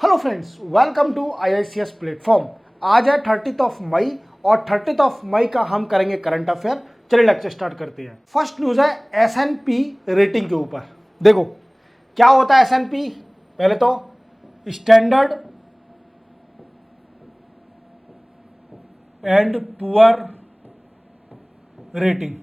Hello friends, welcome to IICS platform. आज है 30 of May और 30 ऑफ मई का हम करेंगे करंट अफेयर। चलिए लेक्चर स्टार्ट करते हैं। फर्स्ट न्यूज़ है S&P रेटिंग के ऊपर। देखो क्या होता है S&P। पहले तो स्टैंडर्ड एंड पुअर रेटिंग,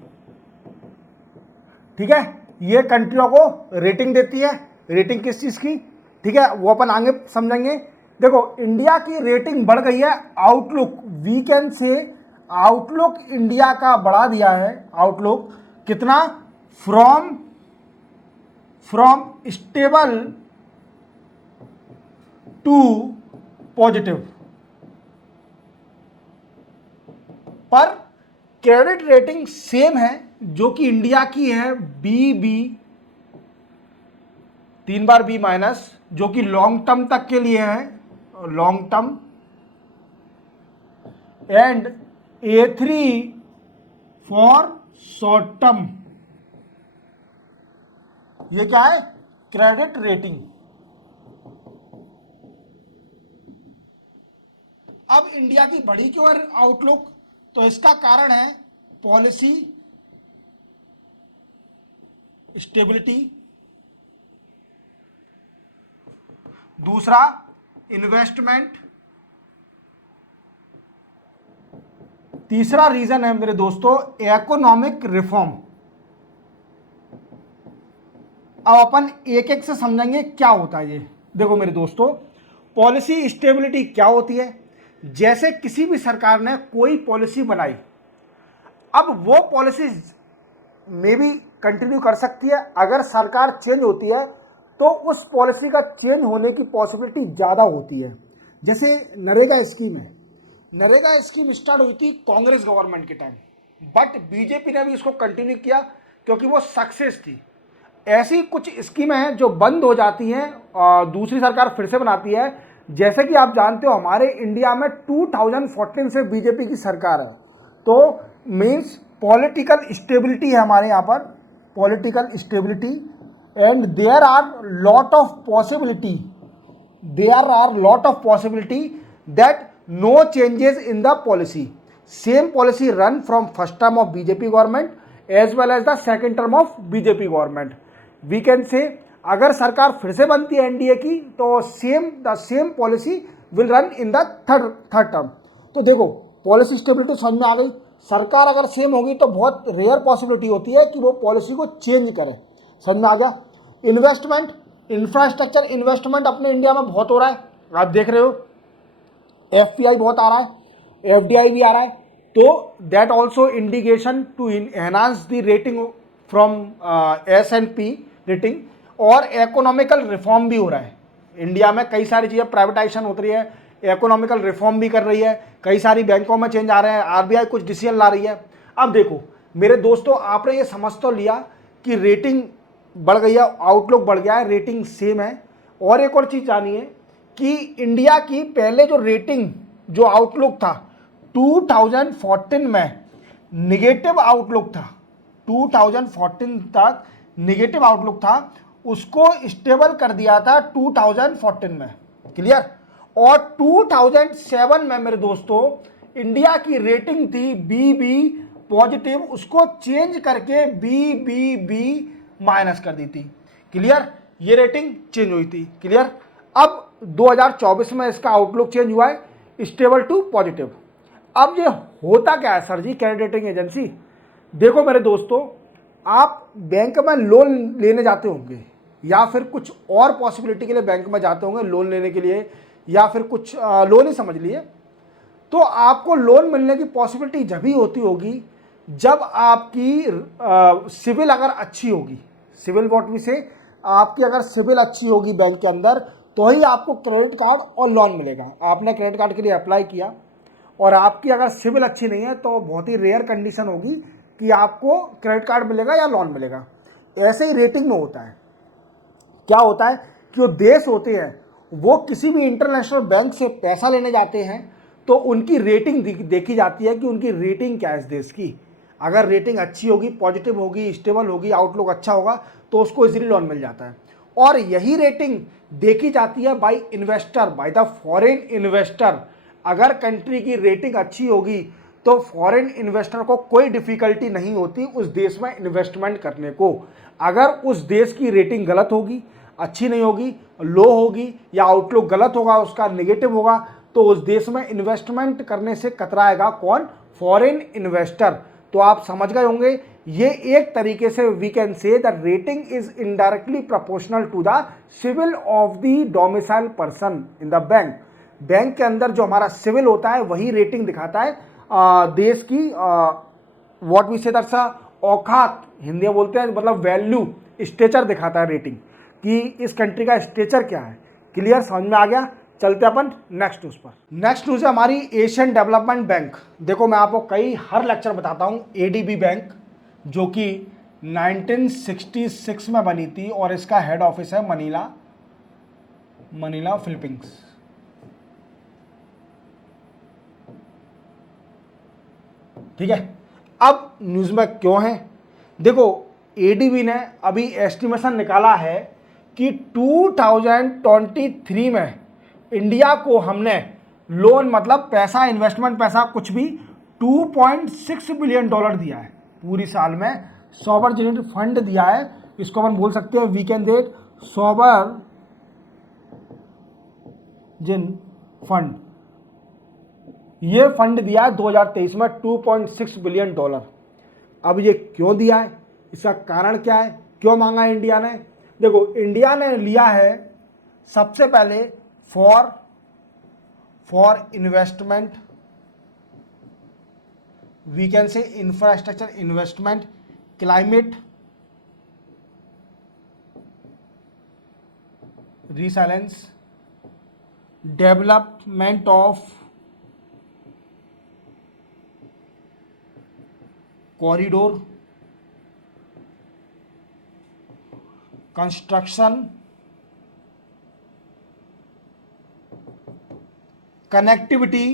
ठीक है। ये कंट्रियों को रेटिंग देती है। रेटिंग किस चीज़ की, ठीक है, वो अपन आगे समझेंगे। देखो इंडिया की रेटिंग बढ़ गई है। Outlook, we can say outlook India का बढ़ा दिया है। आउटलुक कितना, फ्रॉम स्टेबल टू पॉजिटिव। पर क्रेडिट रेटिंग सेम है जो कि इंडिया की है, BB, 3 बार B माइनस, जो कि लॉन्ग टर्म तक के लिए है, long term, and A3 for short term. ये क्या है, क्रेडिट रेटिंग। अब इंडिया की बढ़ी क्यों है आउटलुक, तो इसका कारण है पॉलिसी स्टेबिलिटी, दूसरा इन्वेस्टमेंट, तीसरा रीजन है मेरे दोस्तों इकोनॉमिक रिफॉर्म। अब अपन एक एक से समझेंगे क्या होता है ये। देखो मेरे दोस्तों, पॉलिसी स्टेबिलिटी क्या होती है। जैसे किसी भी सरकार ने कोई पॉलिसी बनाई, अब वो पॉलिसी में भी कंटिन्यू कर सकती है। अगर सरकार चेंज होती है तो उस पॉलिसी का चेंज होने की पॉसिबिलिटी ज़्यादा होती है। जैसे नरेगा स्कीम है, नरेगा स्कीम स्टार्ट हुई थी कांग्रेस गवर्नमेंट के टाइम, बट बीजेपी ने भी इसको कंटिन्यू किया क्योंकि वो सक्सेस थी। ऐसी कुछ स्कीमें हैं जो बंद हो जाती हैं और दूसरी सरकार फिर से बनाती है। जैसे कि आप जानते हो हमारे इंडिया में 2014 से बीजेपी की सरकार है, तो मीन्स पॉलिटिकल स्टेबिलिटी है हमारे यहाँ पर, political stability, and there are lot of possibility that no changes in the policy. Same policy run from first term of BJP government as well as the second term of BJP government. We can say अगर सरकार फिर से बनती है NDA की, तो the same policy will run in the third term. तो देखो पॉलिसी स्टेबिलिटी समझ में आ गई। सरकार अगर सेम होगी तो बहुत रेयर पॉसिबिलिटी होती है कि वो पॉलिसी को चेंज करे। समझ में आ गया। इन्वेस्टमेंट, इंफ्रास्ट्रक्चर इन्वेस्टमेंट अपने इंडिया में बहुत हो रहा है, आप देख रहे हो। FPI बहुत आ रहा है, FDI भी आ रहा है। तो that also indication to enhance the rating from S&P rating. और इकोनॉमिकल रिफॉर्म भी हो रहा है इंडिया में। कई सारी चीज़ें प्राइवेटाइजेशन हो रही है, इकोनॉमिकल रिफॉर्म भी कर रही है, कई सारी बैंकों में चेंज आ रहे हैं, RBI कुछ डिसीजन ला रही है। अब देखो मेरे दोस्तों, आपने ये समझ तो लिया कि रेटिंग बढ़ गई है, आउटलुक बढ़ गया है, रेटिंग सेम है। और एक और चीज़ जानिए कि इंडिया की पहले जो रेटिंग, जो आउटलुक था 2014 में निगेटिव आउटलुक था, 2014 तक निगेटिव आउटलुक था, उसको स्टेबल कर दिया था 2014 में, क्लियर। और 2007 में मेरे दोस्तों इंडिया की रेटिंग थी BB पॉजिटिव, उसको चेंज करके BBB माइनस कर दी थी, क्लियर। ये रेटिंग चेंज हुई थी, क्लियर। अब 2024 में इसका आउटलुक चेंज हुआ है स्टेबल टू पॉजिटिव। अब ये होता क्या है सर जी क्रेडिट रेटिंग एजेंसी। देखो मेरे दोस्तों, आप बैंक में लोन लेने जाते होंगे या फिर कुछ और पॉसिबिलिटी के लिए बैंक में जाते होंगे लोन लेने के लिए, या फिर कुछ लोन ही समझ लिए। तो आपको लोन मिलने की पॉसिबिलिटी जब ही होती होगी जब आपकी सिविल अगर अच्छी होगी। सिविल व्हाट वी से, आपकी अगर सिविल अच्छी होगी बैंक के अंदर, तो ही आपको क्रेडिट कार्ड और लोन मिलेगा। आपने क्रेडिट कार्ड के लिए अप्लाई किया और आपकी अगर सिविल अच्छी नहीं है तो बहुत ही रेयर कंडीशन होगी कि आपको क्रेडिट कार्ड मिलेगा या लोन मिलेगा। ऐसे ही रेटिंग में होता है। क्या होता है कि जो देश होते हैं वो किसी भी इंटरनेशनल बैंक से पैसा लेने जाते हैं तो उनकी रेटिंग देखी जाती है कि उनकी रेटिंग क्या है इस देश की। अगर रेटिंग अच्छी होगी, पॉजिटिव होगी, स्टेबल होगी, आउटलुक अच्छा होगा, तो उसको इजीली लोन मिल जाता है। और यही रेटिंग देखी जाती है bye investor, by the foreign investor. अगर कंट्री की रेटिंग अच्छी होगी तो फॉरेन इन्वेस्टर को कोई डिफिकल्टी नहीं होती उस देश में इन्वेस्टमेंट करने को। अगर उस देश की रेटिंग गलत होगी, अच्छी नहीं होगी, लो होगी, या आउटलुक गलत होगा, उसका नेगेटिव होगा, तो उस देश में इन्वेस्टमेंट करने से कतराएगा कौन? Foreign investor. तो आप समझ गए होंगे, ये एक तरीके से we can say the rating is indirectly proportional to the civil of the domicile person in the bank. Bank के अंदर जो हमारा सिविल होता है वही रेटिंग दिखाता है देश की व्हाट वी से दरसा औकात, हिंदी में बोलते हैं, मतलब वैल्यू, स्टेचर दिखाता है रेटिंग कि इस कंट्री का स्टेचर क्या है। क्लियर, समझ में आ गया? चलते अपन नेक्स्ट न्यूज पर। नेक्स्ट न्यूज है हमारी एशियन डेवलपमेंट बैंक। देखो मैं आपको हर लेक्चर बताता हूँ, एडीबी बैंक जो कि 1966 में बनी थी और इसका हेड ऑफिस है मनीला फिलीपींस। ठीक है, अब न्यूज में क्यों है? देखो एडीबी ने अभी एस्टिमेशन निकाला है कि 2023 में इंडिया को हमने लोन, मतलब पैसा, इन्वेस्टमेंट पैसा कुछ भी, $2.6 बिलियन दिया है पूरी साल में। सॉवरेन फंड दिया है, इसको अपन बोल सकते हैं we can debt sovereign fund. ये फंड दिया है 2023 में $2.6 बिलियन। अब ये क्यों दिया है, इसका कारण क्या है, क्यों मांगा है इंडिया ने? देखो इंडिया ने लिया है सबसे पहले for investment, we can say infrastructure investment, climate resilience, development of corridor, construction, connectivity,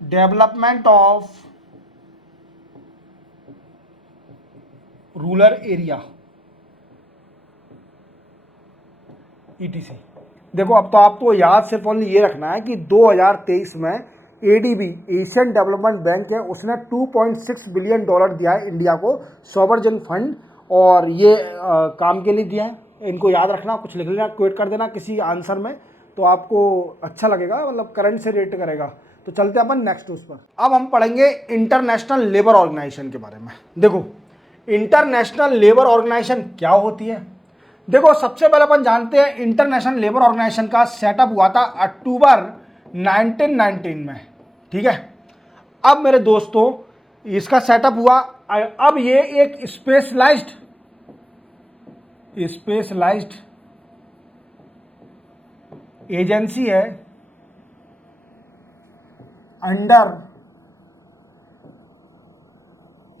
development of rural area, ETC. देखो अब तो आपको याद सिर्फ ओनली ये रखना है कि 2023 में एडीबी, एशियन डेवलपमेंट बैंक है, उसने $2.6 बिलियन दिया है इंडिया को सॉवरेन फंड, और ये काम के लिए दिया है। इनको याद रखना, कुछ लिख लेना, क्वेट कर देना किसी आंसर में, तो आपको अच्छा लगेगा, मतलब करंट से रेट करेगा। तो चलते हैं अपन नेक्स्ट उस पर। अब हम पढ़ेंगे इंटरनेशनल लेबर ऑर्गेनाइजेशन के बारे में। देखो इंटरनेशनल लेबर ऑर्गेनाइजेशन क्या होती है? देखो सबसे पहले अपन जानते हैं इंटरनेशनल लेबर ऑर्गेनाइजेशन का सेटअप हुआ था अक्टूबर 1919 में। ठीक है, अब मेरे दोस्तों इसका सेटअप हुआ, अब ये एक स्पेशलाइज्ड एजेंसी है under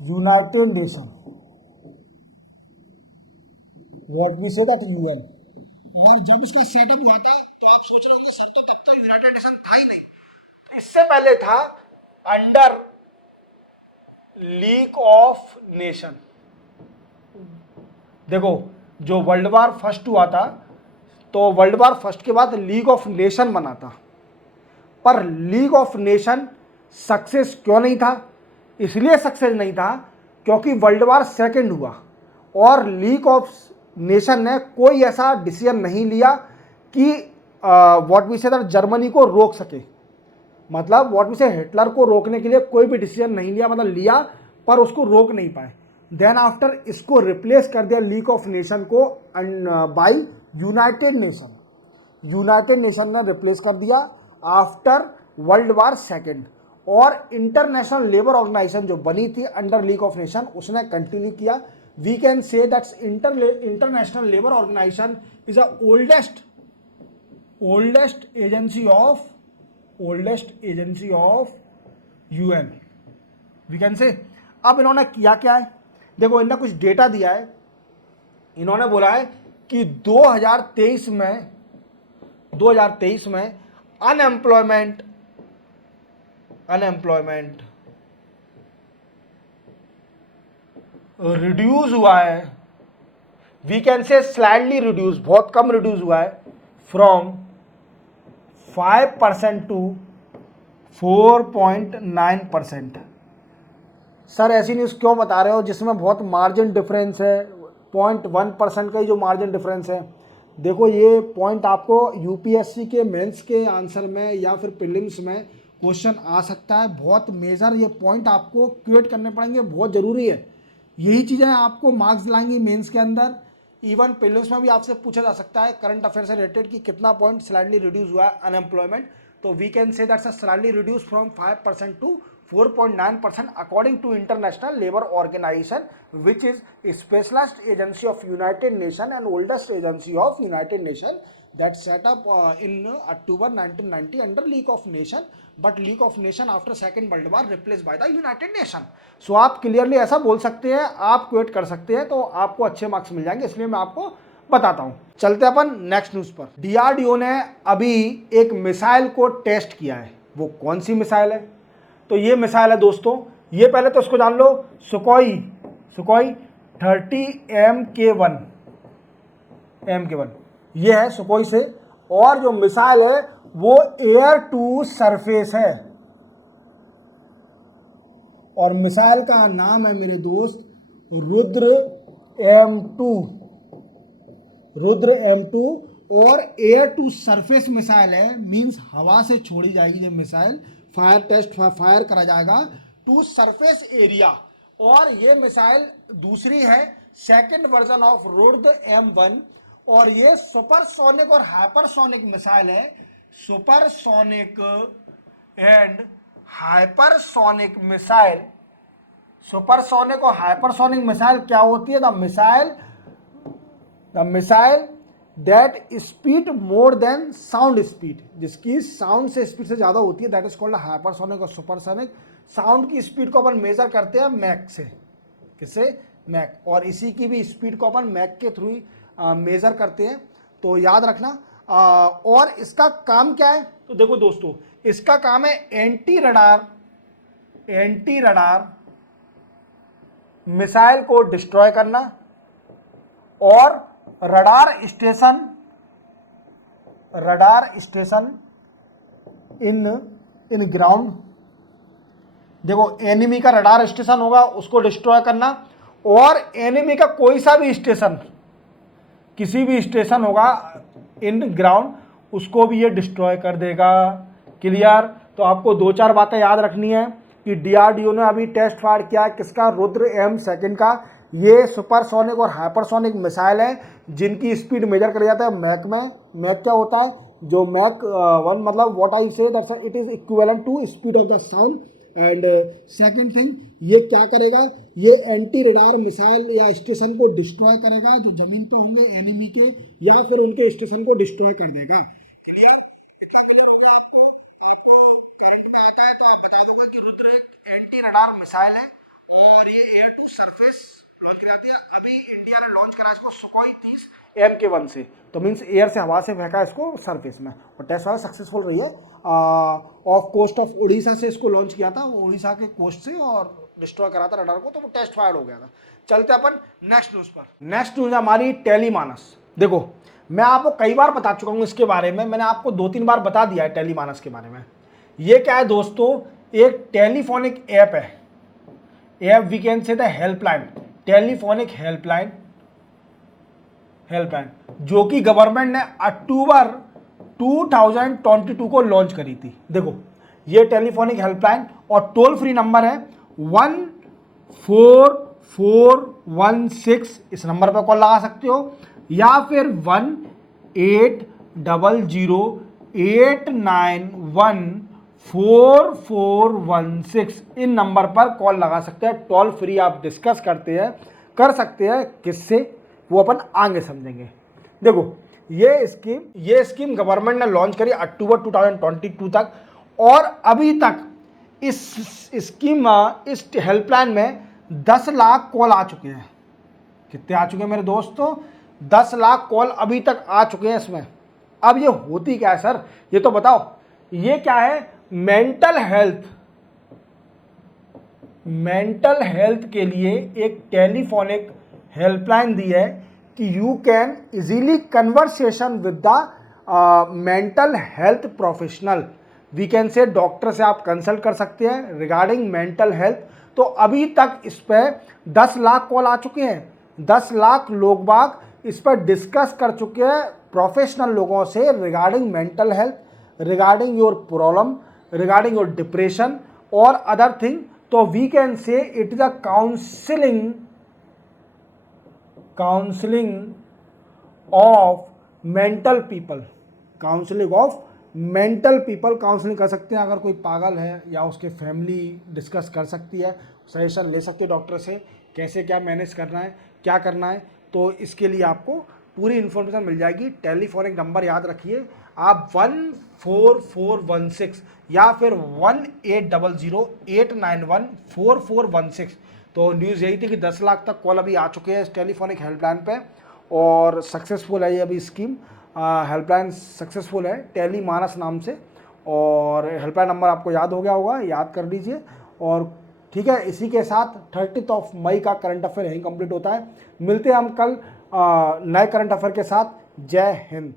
United Nation, what we say that UN. और जब उसका सेटअप हुआ था तो आप सोच रहे होंगे सर तो तब तक यूनाइटेड नेशन था ही नहीं, इससे पहले था अंडर लीग ऑफ नेशन। देखो जो वर्ल्ड वार फर्स्ट हुआ था तो वर्ल्ड वार फर्स्ट के बाद लीग ऑफ नेशन बना था, पर लीग ऑफ नेशन सक्सेस क्यों नहीं था? इसलिए सक्सेस नहीं था क्योंकि वर्ल्ड वार सेकंड हुआ और लीग ऑफ नेशन ने कोई ऐसा डिसीजन नहीं लिया कि what we say that Germany को रोक सके। मतलब व्हाट वी से हिटलर को रोकने के लिए कोई भी डिसीजन नहीं लिया, मतलब लिया पर उसको रोक नहीं पाए। देन आफ्टर इसको रिप्लेस कर दिया लीग ऑफ नेशन को by United Nation. United Nation ने रिप्लेस कर दिया आफ्टर वर्ल्ड वार सेकेंड, और इंटरनेशनल लेबर ऑर्गेनाइजेशन जो बनी थी अंडर लीग ऑफ नेशन उसने कंटिन्यू किया। We can say that's International Labour Organisation is the oldest agency of UN, we can say. अब इन्होंने किया क्या है? देखो इन्होंने कुछ डेटा दिया है। इन्होंने बोला है कि 2023 में अनएम्प्लॉयमेंट रिड्यूस हुआ है, we can say slightly reduce, बहुत कम रिड्यूस हुआ है, फ्रॉम 5% टू 4.9%। सर ऐसी न्यूज़ क्यों बता रहे हो जिसमें बहुत मार्जिन डिफरेंस है, 0.1% का ही जो मार्जिन डिफरेंस है। देखो ये पॉइंट आपको यूपीएससी के मेंस के आंसर में या फिर प्रीलिम्स में क्वेश्चन आ सकता है। बहुत मेजर ये पॉइंट आपको क्रिएट करने पड़ेंगे, बहुत ज़रूरी है। यही चीज़ें आपको मार्क्स लाएंगी मेंस के अंदर। इवन प्रीलिम्स में भी आपसे पूछा जा सकता है करंट अफेयर से रिलेटेड कि कितना पॉइंट स्लाइडली रिड्यूस हुआ है अनएम्प्लॉयमेंट। तो we can say that's slightly reduce from 5% to 4.9% according to International Labour Organisation which is specialised agency of United Nation and oldest agency of United Nation that set up in October 1990 under League of Nation, but League of Nation after Second World War replaced by the United Nation। So आप clearly ऐसा बोल सकते हैं, आप क्वेट कर सकते हैं, तो आपको अच्छे मार्क्स मिल जाएंगे, इसलिए मैं आपको बताता हूं। चलते अपन नेक्स्ट न्यूज पर। डीआरडीओ ने अभी एक मिसाइल को टेस्ट किया है। वो कौन सी मिसाइल है? तो ये मिसाइल है दोस्तों, ये पहले तो इसको जान लो, सुकोई 30 MK1 ये है सुकोई से। और जो मिसाइल है वो एयर टू सरफेस है, और मिसाइल का नाम है मेरे दोस्त रुद्र M2 और एयर टू सरफेस मिसाइल है, मींस हवा से छोड़ी जाएगी ये मिसाइल, फायर करा जाएगा टू सरफेस एरिया। और ये मिसाइल दूसरी है, second version of Rudra M1, और ये सुपरसोनिक और हाइपरसोनिक मिसाइल है। Supersonic and hypersonic missile, supersonic और हाइपरसोनिक मिसाइल क्या होती है? The missile that speed more than sound speed, जिसकी साउंड से स्पीड से ज्यादा होती है, दैट इज कॉल्ड हाइपरसोनिक और सुपरसोनिक। साउंड की स्पीड को अपन मेजर करते हैं मैक से, किससे? मैक, और इसी की भी स्पीड को अपन मैक के थ्रू मेजर करते हैं, तो याद रखना। और इसका काम क्या है? तो देखो दोस्तों, इसका काम है एंटी रडार मिसाइल को डिस्ट्रॉय करना, और रडार स्टेशन इन ग्राउंड। देखो एनिमी का रडार स्टेशन होगा, उसको डिस्ट्रॉय करना, और एनिमी का कोई सा भी स्टेशन, किसी भी स्टेशन होगा इन ग्राउंड, उसको भी ये डिस्ट्रॉय कर देगा। क्लियर? तो आपको 2-4 बातें याद रखनी है कि डीआरडीओ ने अभी टेस्ट फायर किया किसका? रुद्र M2 का। ये सुपरसोनिक और हाइपरसोनिक मिसाइल है जिनकी स्पीड मेजर कर जाता है मैक में। मैक क्या होता है? जो मैक 1 मतलब what I say that's it is equivalent to speed of the sound. And second thing, ये क्या करेगा? ये एंटी रडार मिसाइल या स्टेशन को डिस्ट्रॉय करेगा जो जमीन पर होंगे एनिमी के, या फिर उनके स्टेशन को डिस्ट्रॉय कर देगा। क्लियर? इतना क्लियर हो गया आपको? आपको करंट में आता है तो आप बता दोगे कि रुद्र एक एंटी रडार मिसाइल है, और ये एयर टू सरफेस लॉन्च कराती है। अभी इंडिया ने लॉन्च करा इसको सुकोई 30 MK1 से, तो मीन्स एयर से, हवा से फेंका इसको सरफेस में, और टेस्ट वाला सक्सेसफुल रही है। ऑफ कोस्ट ऑफ उड़ीसा से इसको लॉन्च किया था, उड़ीसा के कोस्ट से, और डिस्ट्रॉय करा था रडार को, तो वो टेस्ट फायर हो गया था। चलते अपन नेक्स्ट न्यूज पर। नेक्स्ट न्यूज हमारी टेलीमानस। देखो मैं आपको कई बार बता चुका हूँ इसके बारे में, मैंने आपको 2-3 बार बता दिया है टेलीमानस के बारे में। ये क्या है दोस्तों? एक टेलीफोनिक ऐप है, app we can say the helpline, telephonic helpline, जो कि गवर्नमेंट ने अक्टूबर 2022 को लॉन्च करी थी। देखो ये टेलीफोनिक हेल्पलाइन, और टोल फ्री नंबर है 14416, इस नंबर पर कॉल लगा सकते हो, या फिर 180089144416, इन नंबर पर कॉल लगा सकते हैं। टोल फ्री आप डिस्कस कर सकते हैं किससे, वो अपन आगे समझेंगे। देखो ये स्कीम गवर्नमेंट ने लॉन्च करी अक्टूबर 2022 तक, और अभी तक इस स्कीम, इस हेल्पलाइन में 10 लाख कॉल आ चुके हैं। कितने आ चुके हैं मेरे दोस्तों? 10 लाख कॉल अभी तक आ चुके हैं इसमें। अब ये होती क्या है सर, ये तो बताओ। ये क्या है? मेंटल मेंटल हेल्थ के लिए एक टेलीफोनिक हेल्पलाइन दी है कि you can easily conversation with the mental health professional. We can say doctor से आप कंसल्ट कर सकते हैं रिगार्डिंग मेंटल हेल्थ। तो अभी तक इस पर 10 लाख कॉल आ चुके हैं, 10 लाख लोग बाग इस पर डिस्कस कर चुके हैं प्रोफेशनल लोगों से regarding mental health, regarding your problem, regarding your depression और अदर थिंग। तो we can say it is a counselling of mental people, counselling of mental people. Counselling कर सकते हैं, अगर कोई पागल है या उसके फैमिली डिस्कस कर सकती है, सजेशन ले सकती है डॉक्टर से कैसे क्या मैनेज करना है, क्या करना है। तो इसके लिए आपको पूरी इन्फॉर्मेशन मिल जाएगी। टेलीफोनिक नंबर याद रखिए आप 14416 या फिर 1800-891-4416। तो न्यूज़ यही थी कि 10 लाख तक कॉल अभी आ चुके हैं इस टेलीफोनिक हेल्पलाइन पे और सक्सेसफुल है ये अभी स्कीम। हेल्पलाइन सक्सेसफुल है टेली मानस नाम से, और हेल्पलाइन नंबर आपको याद हो गया होगा, याद कर लीजिए। और ठीक है, इसी के साथ 30 मई का करंट अफेयर यहीं कंप्लीट होता है। मिलते हैं हम कल नए करंट अफेयर के साथ। जय हिंद।